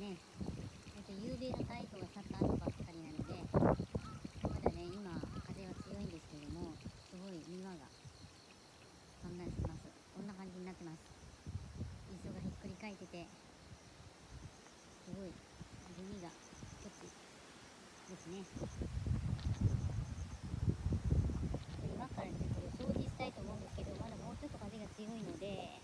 ね。夕べの台風が去った後ばっかりなので、まだね、今風は強いんですけれども、すごい庭が散乱してます。こんな感じになってます。磯がひっくり返ってて、すごいゴミがこっちですね。今からちょっと掃除したいと思うんですけど、まだもうちょっと風が強いので、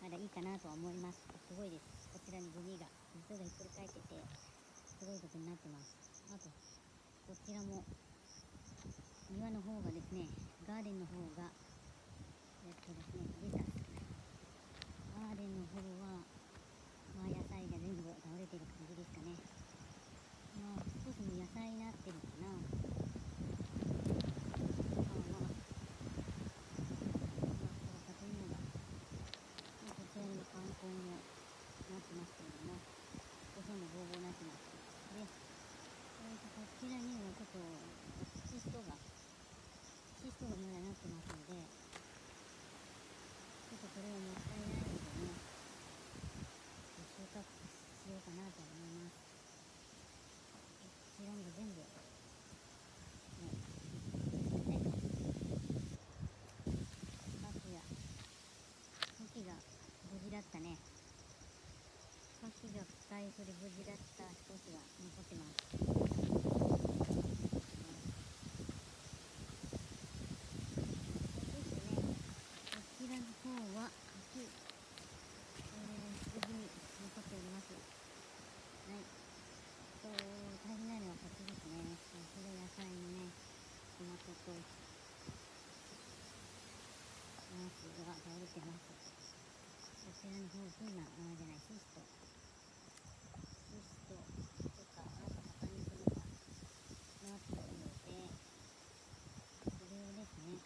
まだいいかなとは思います。すごいです。こちらにゴミが、磯がひっくり返ってて、すごいことになってます。あと、こちらも、庭の方がですね、ガーデンの方が、レタス。ガーデンの方は、野菜が全部倒れてる感じですかね。少しの野菜になってるかな。建物が、こちらに観光もなってますけれども、こちらもボーボーになってます。で、こちらにはちょっとシストがまだなってますので、ちょっとこれはもったいないのでね、収穫しようかなと思います。こちらも全部、牡蠣が無事だったね。牡蠣が最初で無事だった少しが残ってます。こちらの方は無事に残っております。はい。大変なのはこっちですね。これ野菜のね、トマトとナスが倒れてます。こちらの方、シストとか、あと他にそれがなっているので、これをですね、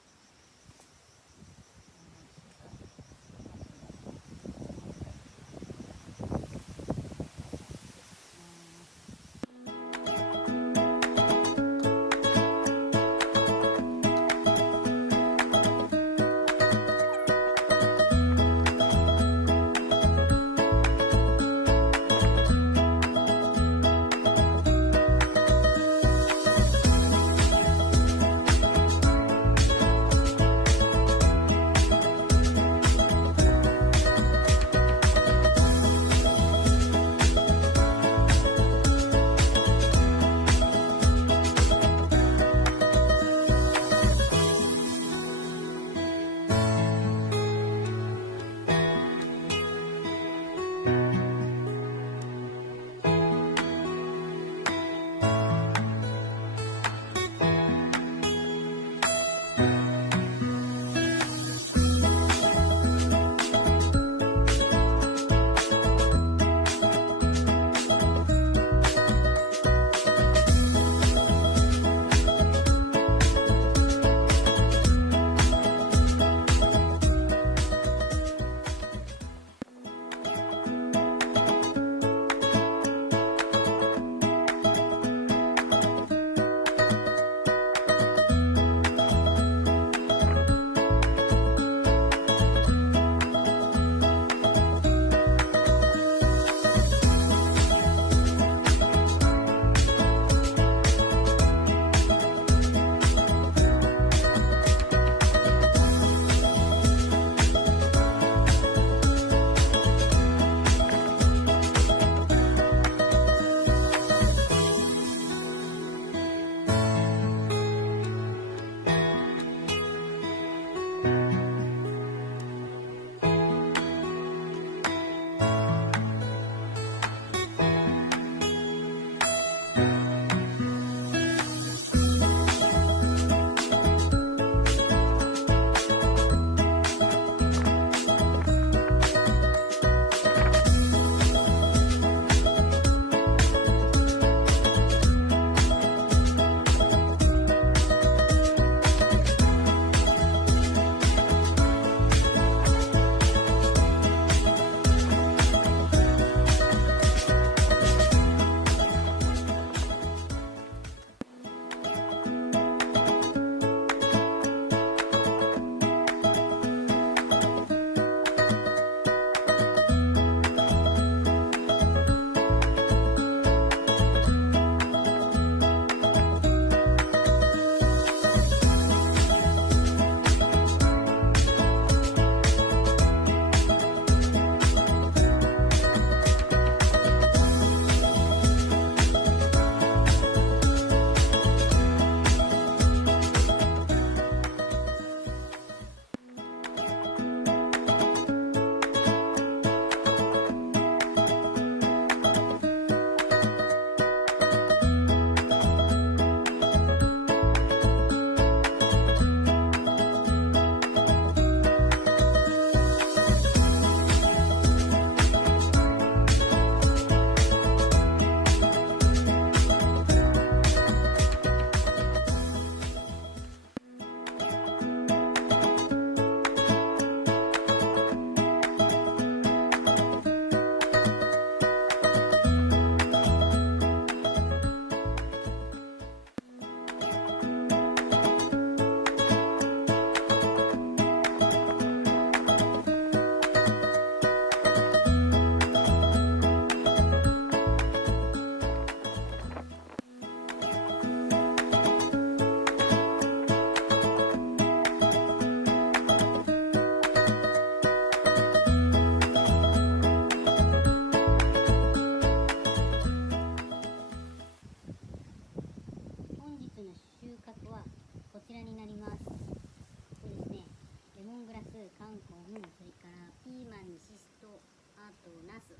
ナス、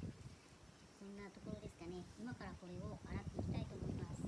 そんなところですかね。今からこれを洗っていきたいと思います。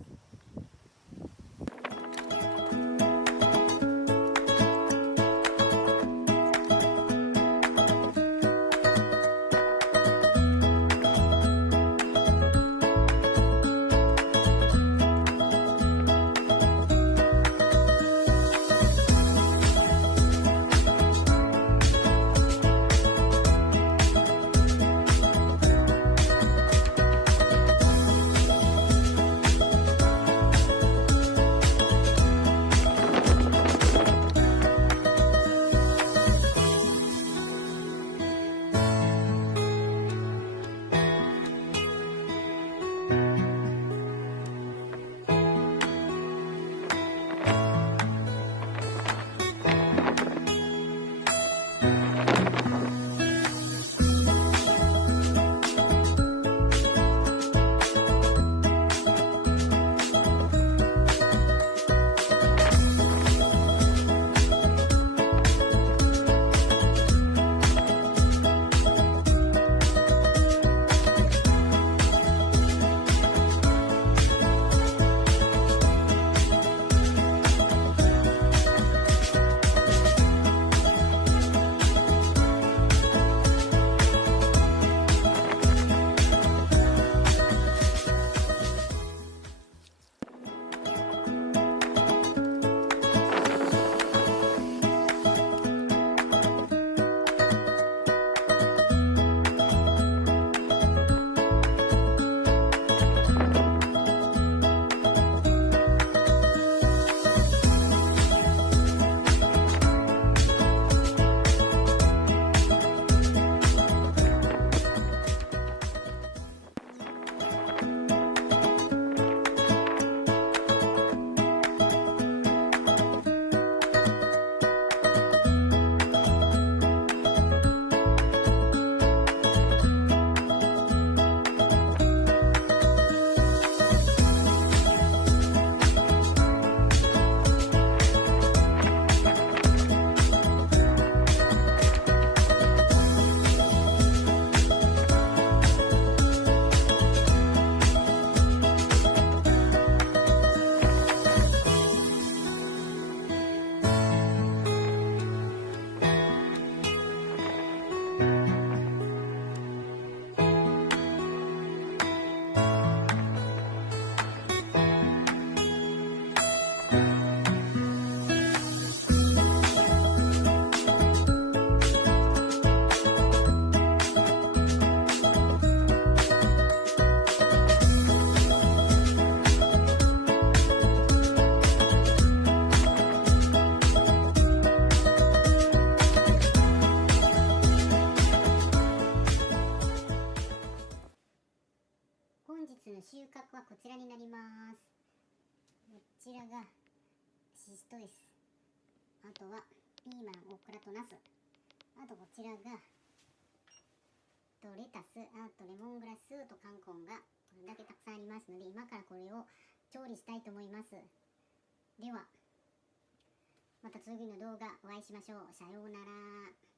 本日の収穫はこちらになります。こちらがシシトです。あとはピーマン、オクラとナス、あとこちらがレタス、あとレモングラスとカンコンがこれだけたくさんありますので、今からこれを調理したいと思います。ではまた次の動画お会いしましょう。さようなら。